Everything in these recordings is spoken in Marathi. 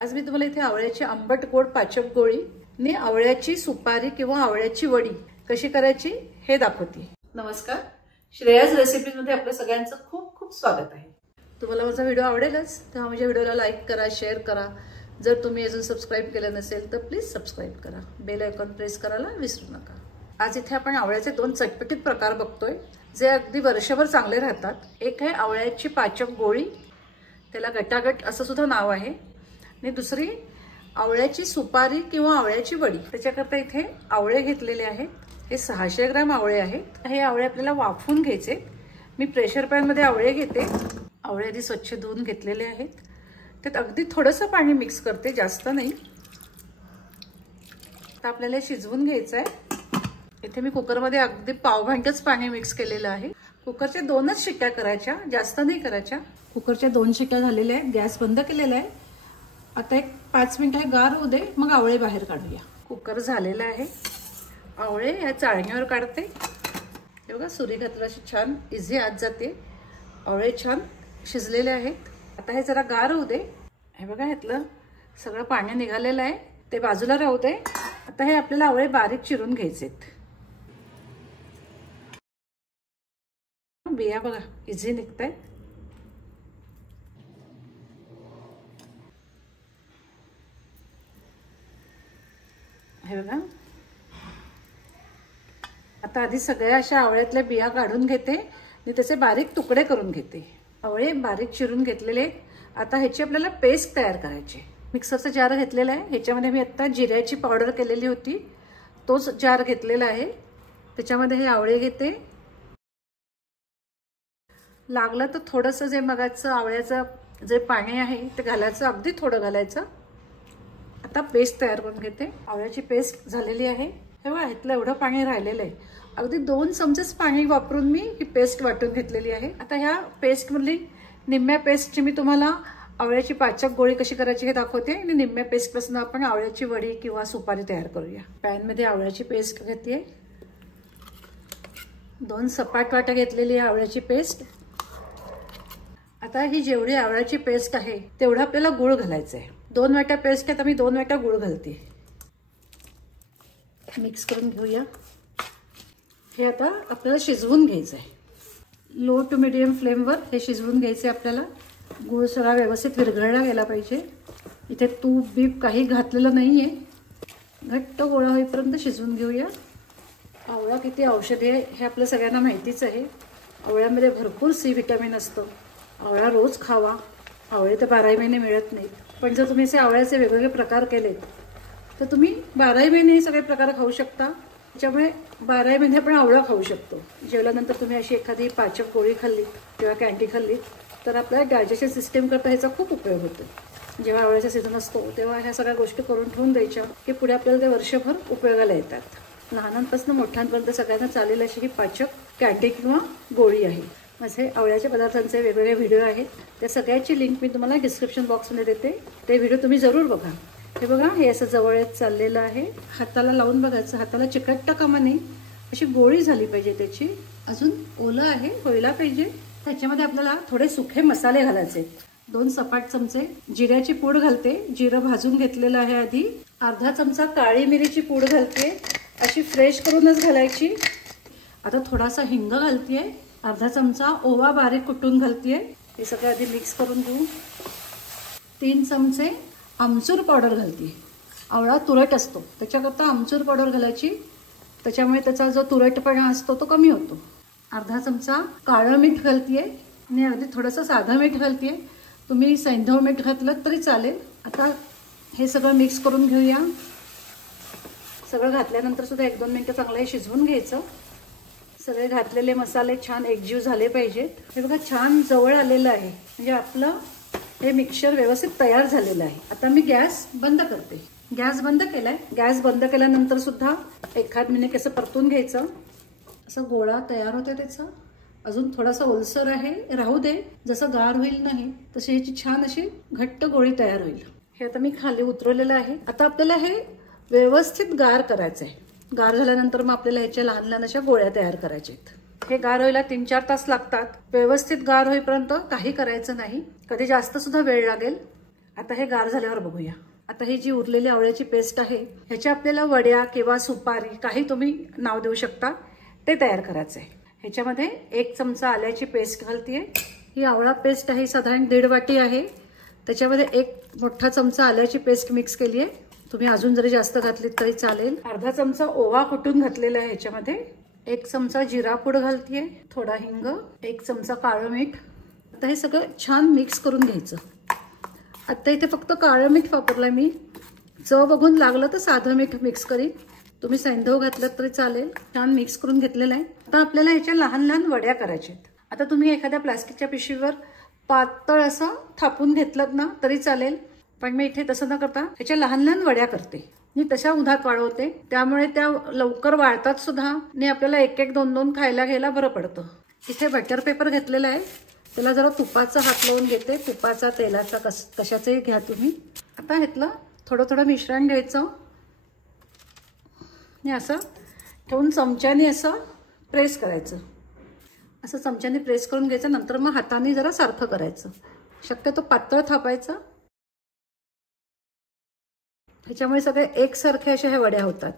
आज मी तुम्हाला इथे आवळ्याची आंबट गोड पाचक गोळी आणि आवळ्याची सुपारी किंवा आवळ्याची वडी कशी करायची हे दाखवते। नमस्कार, श्रेयाज रेसिपीज मध्ये आपल्या सगळ्यांचं खूप खूप स्वागत आहे। तुम्हाला माझा व्हिडिओ आवडेलच तर माझ्या व्हिडिओला लाईक करा, शेअर करा। जर तुम्ही अजून सबस्क्राइब केलं नसेल तर प्लीज सबस्क्राइब करा, बेल आयकॉन प्रेस करायला विसरू नका। आज इथे आपण आवळ्याचे दोन चटपटीत प्रकार बघतोय जे अगदी वर्षभर चांगले राहतात। एक आहे आवळ्याची पाचक गोळी, त्याला गटागट असं सुद्धा नाव आहे, आणि दुसरी आवळ्याची सुपारी किंवा आवळ्याची वडी। त्याच्याकरता इथे आवळे घेतलेले आहेत, हे 600 ग्रॅम आवळे आहेत। हे आवळे आपल्याला वाफवून घ्यायचे। मी प्रेशर पॅन मध्ये आवळे घेते। आवळे आधी स्वच्छ धुवून घेतलेले आहेत, त्यात अगदी थोडंसं पाणी मिक्स करते, जास्त नाही। आता आपल्याला शिजवून घ्यायचं आहे। इथे मी कुकरमध्ये अगदी पावभांडच पाणी मिक्स केलेलं आहे। कुकरच्या 2च शिट्ट्या करायच्या, जास्त नाही करायच्या। कुकरच्या 2 शिट्ट्या झालेल्या आहेत, गॅस बंद केलेला आहे। आता एक 5 मिनिटं गार होऊ दे, मग आवळे बाहेर काढूया। कुकर झालेला आहे, आवळे या चाळणीवर काढते। हे बघा, सुरी घातलं अशी छान इझी आत जाते। आवळे छान शिजलेले आहेत। आता हे जरा गार होऊ दे। हे बघा, ह्यातलं सगळं पाणी निघालेलं आहे, ते बाजूला राहू दे। आता हे आपल्याला आवळे बारीक चिरून घ्यायचेत। बिया बघा इझी निघतायत। हे बघा, आता आधी सगळ्या अशा आवळ्यातल्या बिया काढून घेते आणि त्याचे बारीक तुकडे करून घेते। आवळे बारीक चिरून घेतलेले। आता ह्याची आपल्याला पेस्ट तयार करायची। मिक्सरचा जार घेतलेला आहे, ह्याच्यामध्ये मी आता जिऱ्याची पावडर केलेली होती, तोच जार घेतलेला आहे। त्याच्यामध्ये हे आवळे घेते। लागलं तर थोडंसं जे मगाचं आवळ्याचं जे पाणी आहे ते घालायचं, अगदी थोडं घालायचं। आता पेस्ट तयार करून घेते। आवळ्याची पेस्ट झालेली आहे। हे बघा, ह्यातलं एवढं पाणी राहिलेलं आहे। अगदी 2 चमचेच पाणी वापरून मी ही पेस्ट वाटून घेतलेली आहे। आता ह्या पेस्ट मधली निम्म्या पेस्टची मी तुम्हाला आवळ्याची पाचक गोळी कशी करायची हे दाखवते, आणि निम्म्या पेस्ट पासून आपण आवळ्याची वडी किंवा सुपारी तयार करूया। पॅन मध्ये आवळ्याची पेस्ट घेते। 2 सपाट वाट्या घेतलेली आहे आवळ्याची पेस्ट। आता ही जेवढी आवळ्याची पेस्ट आहे तेवढा आपल्याला गुळ घालायचा आहे। 2 वाट्या पेस्ट आहे तर मी 2 वाट्या गुळ घालते। मिक्स करून घेऊया। हे आता आपल्याला शिजवून घ्यायचं आहे। लो टू मीडियम फ्लेमवर हे शिजवून घ्यायचे आपल्याला। गुळ सगळा व्यवस्थित विरघळला गेला पाहिजे। इथे तूप बीप काही घातलेलं नाहीये। घट्ट गोळा होईपर्यंत शिजवून घेऊया। आवळा किती औषधी आहे हे आपल्या सगळ्यांना माहितीच आहे। आवळ्यामध्ये भरपूर सी व्हिटॅमिन असतं। आवळा रोज खावा। आवळे तर 12 महिने मिळत नाहीत, पण जर तुम्ही असे आवळ्याचे वेगवेगळे प्रकार केलेत तर तुम्ही 12 महिने हे सगळे प्रकार खाऊ शकता। त्याच्यामुळे 12 महिने आपण आवळा खाऊ शकतो। जेवल्यानंतर तुम्ही अशी एखादी पाचक गोळी खाल्ली किंवा कॅन्डी खाल्ली तर आपल्या डायजेशन सिस्टीम करता ह्याचा खूप उपयोग होतो। जेव्हा आवळ्याचा सीझन असतो तेव्हा ह्या सगळ्या गोष्टी करून ठेवून द्यायच्या की पुढे आपल्याला ते वर्षभर उपयोगाला येतात। लहानांपासून मोठ्यांपर्यंत सगळ्यांना चालेल अशी ही पाचक कॅन्डी किंवा गोळी आहे। माझे आवळ्याच्या पदार्थांचे वेगवेगळे व्हिडिओ आहेत, त्या सगळ्याची लिंक मी तुम्हाला डिस्क्रिप्शन बॉक्समध्ये देते। ते व्हिडिओ तुम्ही जरूर बघा। हे बघा, हे असं जवळ येत चाललेलं आहे। हाताला लावून बघायचं, हाताला चिकटता कामा नये, अशी गोळी झाली पाहिजे त्याची। अजून ओलं आहे, व्हायला पाहिजे। त्याच्यामध्ये आपल्याला थोडे सुखे मसाले घालायचे। 2 सपाट चमचे जिऱ्याची पूड घालते, जिरं भाजून घेतलेलं आहे आधी। अर्धा चमचा काळी मिरीची पूड घालते, अशी फ्रेश करूनच घालायची। आता थोडासा हिंग घालतेय, अर्धा चमचा ओवा बारीक कुटून घालतेय। हे सगळं आधी मिक्स करून घेऊ। 3 चमचे आमचूर पावडर घालते। आवळा तुरट असतो त्याच्याकरता आमचूर पावडर घालायची, त्याच्यामुळे त्याचा जो तुरटपणा असतो तो कमी होतो। अर्धा चमचा काळं मीठ घालतेय आणि अगदी थोडंसं साधं मीठ घालतेय। तुम्ही सैंधव मीठ घातलं तरी चालेल। आता हे सगळं मिक्स करून घेऊया। सगळं घातल्यानंतर सुद्धा 1-2 मिनिटं चांगलं हे शिजवून घ्यायचं। सगळे घातलेले मसाले छान एकजीव झाले पाहिजेत। हे बघा, छान जवळ आलेलं आहे, म्हणजे आपलं हे मिक्सचर व्यवस्थित तयार झालेलं आहे। आता मी गॅस बंद करते। गॅस बंद केलाय। गॅस बंद केल्यानंतर सुद्धा 1-1.5 मिनिट असं परतून घ्यायचं। असं गोळा तयार होतोय त्याचा। अजून थोडासा ओलसर आहे, राहू दे। जसं गार होईल नाही तशी ह्याची छान अशी घट्ट गोळी तयार होईल। हे आता मी खाली उतरवलेलं आहे। आता आपल्याला हे व्यवस्थित गार करायचं आहे। गार झाल्यानंतर मग आपल्याला ह्याच्या लहान लहान अशा गोळ्या तयार करायच्या आहेत। हे गार व्हायला 3-4 तास लागतात। व्यवस्थित गार होईपर्यंत काही करायचं नाही, कधी जास्त सुद्धा वेळ लागेल। आता हे गार झाल्यावर बघूया. आता ही जी उरलेली आवळ्याची पेस्ट आहे ह्याच्या आपल्याला वड्या किंवा सुपारी काही तुम्ही नाव देऊ शकता ते तयार करायचं आहे. ह्याच्यामध्ये 1 चमचा आल्याची पेस्ट घालतीये. ही आवळा पेस्ट आहे साधारण 1.5 वाटी आहे. त्याच्यामध्ये 1 मोठा चमचा आल्याची पेस्ट मिक्स केली आहे. तुम्ही अजून जरी जास्त घातलीत तरी चालेल. अर्धा चमचा ओवा कुटून घातलेला आहे ह्याच्यामध्ये. 1 चमचा जिरा पूड घालतीये. थोडा हिंग, 1 चमचा काळं मीठ. आता हे सगळं छान मिक्स करून घ्यायचं. आता इथे फक्त काळं मीठ वापरलंय मी. चव बघून लागलं तर साधं मीठ मिक्स करीन. तुम्ही सैंधव घातलं तरी चालेल. छान मिक्स करून घेतलेलं आहे. आता आपल्याला ह्याच्या लहान लहान वड्या करायच्या आहेत. आता तुम्ही एखाद्या प्लास्टिकच्या पिशवीवर पातळ असं थापून घेतलं ना तरी चालेल, पण मी इथे तसं न करता ह्याच्या लहान लहान वड्या करते. मी तशा उन्हात वाळवते, त्यामुळे त्या लवकर वाळतात सुद्धा आणि आपल्याला 1-1, 2-2 खायला घ्यायला बरं पडतं. इथे बटर पेपर घेतलेला आहे. त्याला जरा तुपाचा हात लावून घेते. तुपाचा, तेलाचा, कशाचंही घ्या तुम्ही. आता ह्यातलं थोडं थोडं मिश्रण घ्यायचं आणि असं ठेवून चमच्याने असं प्रेस करायचं. असं चमच्याने प्रेस करून घ्यायचं. नंतर मग हाताने जरा सारखं करायचं. शक्यतो पातळ थापायचं. ह्याच्यामुळे सगळे एकसारखे अशा ह्या वड्या होतात.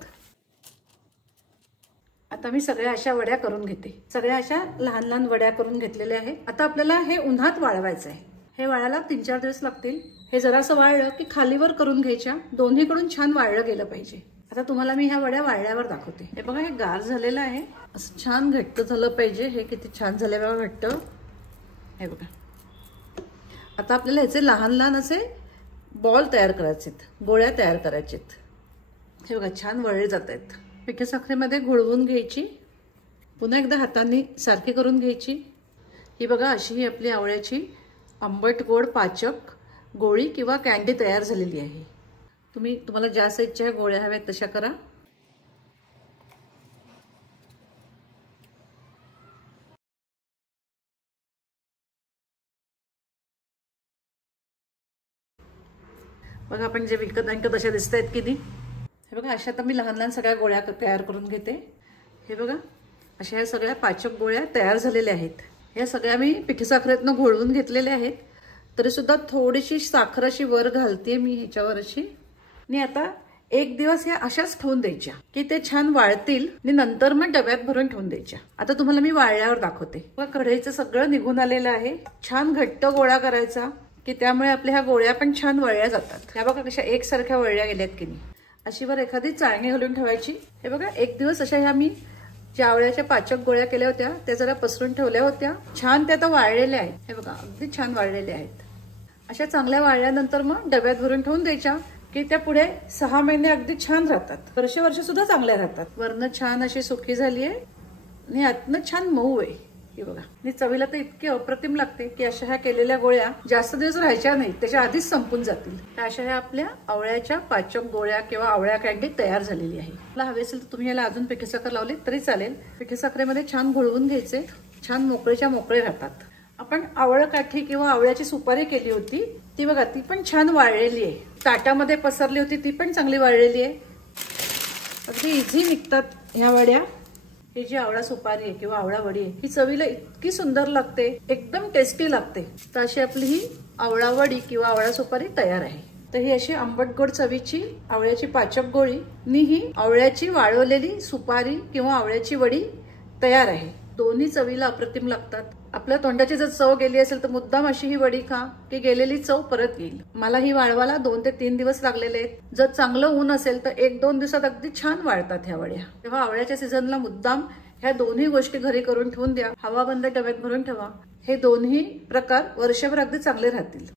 आता मी सगळ्या अशा वड्या करून घेते. सगळ्या अशा लहान लहान वड्या करून घेतलेल्या आहे. आता आपल्याला हे उन्हात वाळवायचं आहे. हे वाळायला 3-4 दिवस लागतील. हे जरासं वाळलं की खालीवर करून घ्यायच्या. दोन्हीकडून छान वाळलं गेलं पाहिजे. आता तुम्हाला मी ह्या वड्या वाळल्यावर दाखवते. हे बघा, हे गार झालेलं आहे. असं छान घट्ट झालं पाहिजे. हे किती छान झालं बघा घट्ट. हे बघा. आता आपल्याला ह्याचे लहान लहान असे बॉल तयार करायचेत, गोळ्या तयार करायचेत. हे बघा छान वळले जात आहेत. पिठी साखरेमध्ये घोळवून घ्यायची. पुन्हा एकदा हातांनी सारखी करून घ्यायची. ही बघा अशी ही आपली आवळ्याची आंबट गोड पाचक गोळी किंवा कँडी तयार झालेली आहे. तुम्हाला ज्या साईजच्या गोळ्या हव्यात तशा करा. बघा आपण जे विकत आणतो तशा दिसत आहेत की नाही. हे बघा अशा आता मी लहान लहान सगळ्या गोळ्या तयार करून घेते. हे बघा अशा ह्या सगळ्या पाचक गोळ्या तयार झालेल्या आहेत. ह्या सगळ्या मी पिठी साखरेतनं घोळवून घेतलेल्या आहेत. तरी सुद्धा थोडीशी साखर अशी वर घालते मी ह्याच्यावर अशी. आणि आता 1 दिवस ह्या अशाच ठेवून द्यायच्या की ते छान वाळतील आणि नंतर मग डब्यात भरून ठेवून द्यायच्या. आता तुम्हाला मी वाळल्यावर दाखवते. बघा कढईचं सगळं निघून आलेलं आहे. छान घट्ट गोळा करायचा की त्यामुळे आपल्या ह्या गोळ्या पण छान वळल्या जातात. ह्या बघा कशा एकसारख्या वळल्या गेल्यात की नाही. अशी वर एखादी चाळणी घालून ठेवायची. हे बघा 1 दिवस अशा ह्या मी ज्या आवळ्याच्या पाचक गोळ्या केल्या होत्या त्या जरा पसरून ठेवल्या होत्या. छान त्या आता वाळलेल्या आहेत. हे बघा अगदी छान वाळलेल्या आहेत. अशा चांगल्या वाळल्यानंतर मग डब्यात भरून ठेवून द्यायच्या की त्या पुढे 6 महिने अगदी छान राहतात. वर्ष सुद्धा चांगल्या राहतात. वरनं छान अशी सुकी झाली आहे आणि आतनं छान मऊ आहे. हे बघा. आणि चवीला तर इतकी अप्रतिम लागते की अशा ह्या केलेल्या गोळ्या जास्त दिवस राहायच्या नाहीत, त्याच्या आधीच संपून जातील. अशा ह्या आपल्या आवळ्याच्या पाचक गोळ्या किंवा आवळ्या कँडी तयार झालेली आहे. मला हवे असेल तर तुम्ही याला अजून पिठी साखर लावली तरी चालेल. पिठी साखरेमध्ये छान घोळवून घ्यायचे. छान मोकळेच्या मोकळे राहतात. आपण आवळं काठी किंवा आवळ्याची सुपारी केली होती ती बघा, ती पण छान वाळलेली आहे. ताटामध्ये पसरली होती ती पण चांगली वाळलेली आहे. अगदी इझी निघतात ह्या वड्या. ही जी आवळा सुपारी आहे किंवा आवळा वडी आहे ही चवीला इतकी सुंदर लागते, एकदम टेस्टी लागते. तर अशी आपली ही आवळा वडी किंवा आवळा सुपारी तयार आहे. तर ही अशी आंबट गोड चवीची आवळ्याची पाचक गोळी आणि ही आवळ्याची वाळवलेली सुपारी किंवा आवळ्याची वडी तयार आहे. दोन्ही चवीला अप्रतिम लागतात. आपल्या तोंडाची जर चव गेली असेल तर मुद्दाम अशी ही वडी खा की गेलेली चव परत येईल. मला ही वाळवायला 2 ते 3 दिवस लागलेले आहेत. जर चांगलं ऊन असेल तर 1-2 दिवसात अगदी छान वाळतात ह्या वड्या. तेव्हा आवळ्याच्या सीझनला मुद्दाम ह्या दोन्ही गोष्टी घरी करून ठेवून द्या. हवा बंद डब्यात भरून ठेवा. हे दोन्ही प्रकार वर्षभर अगदी चांगले राहतील.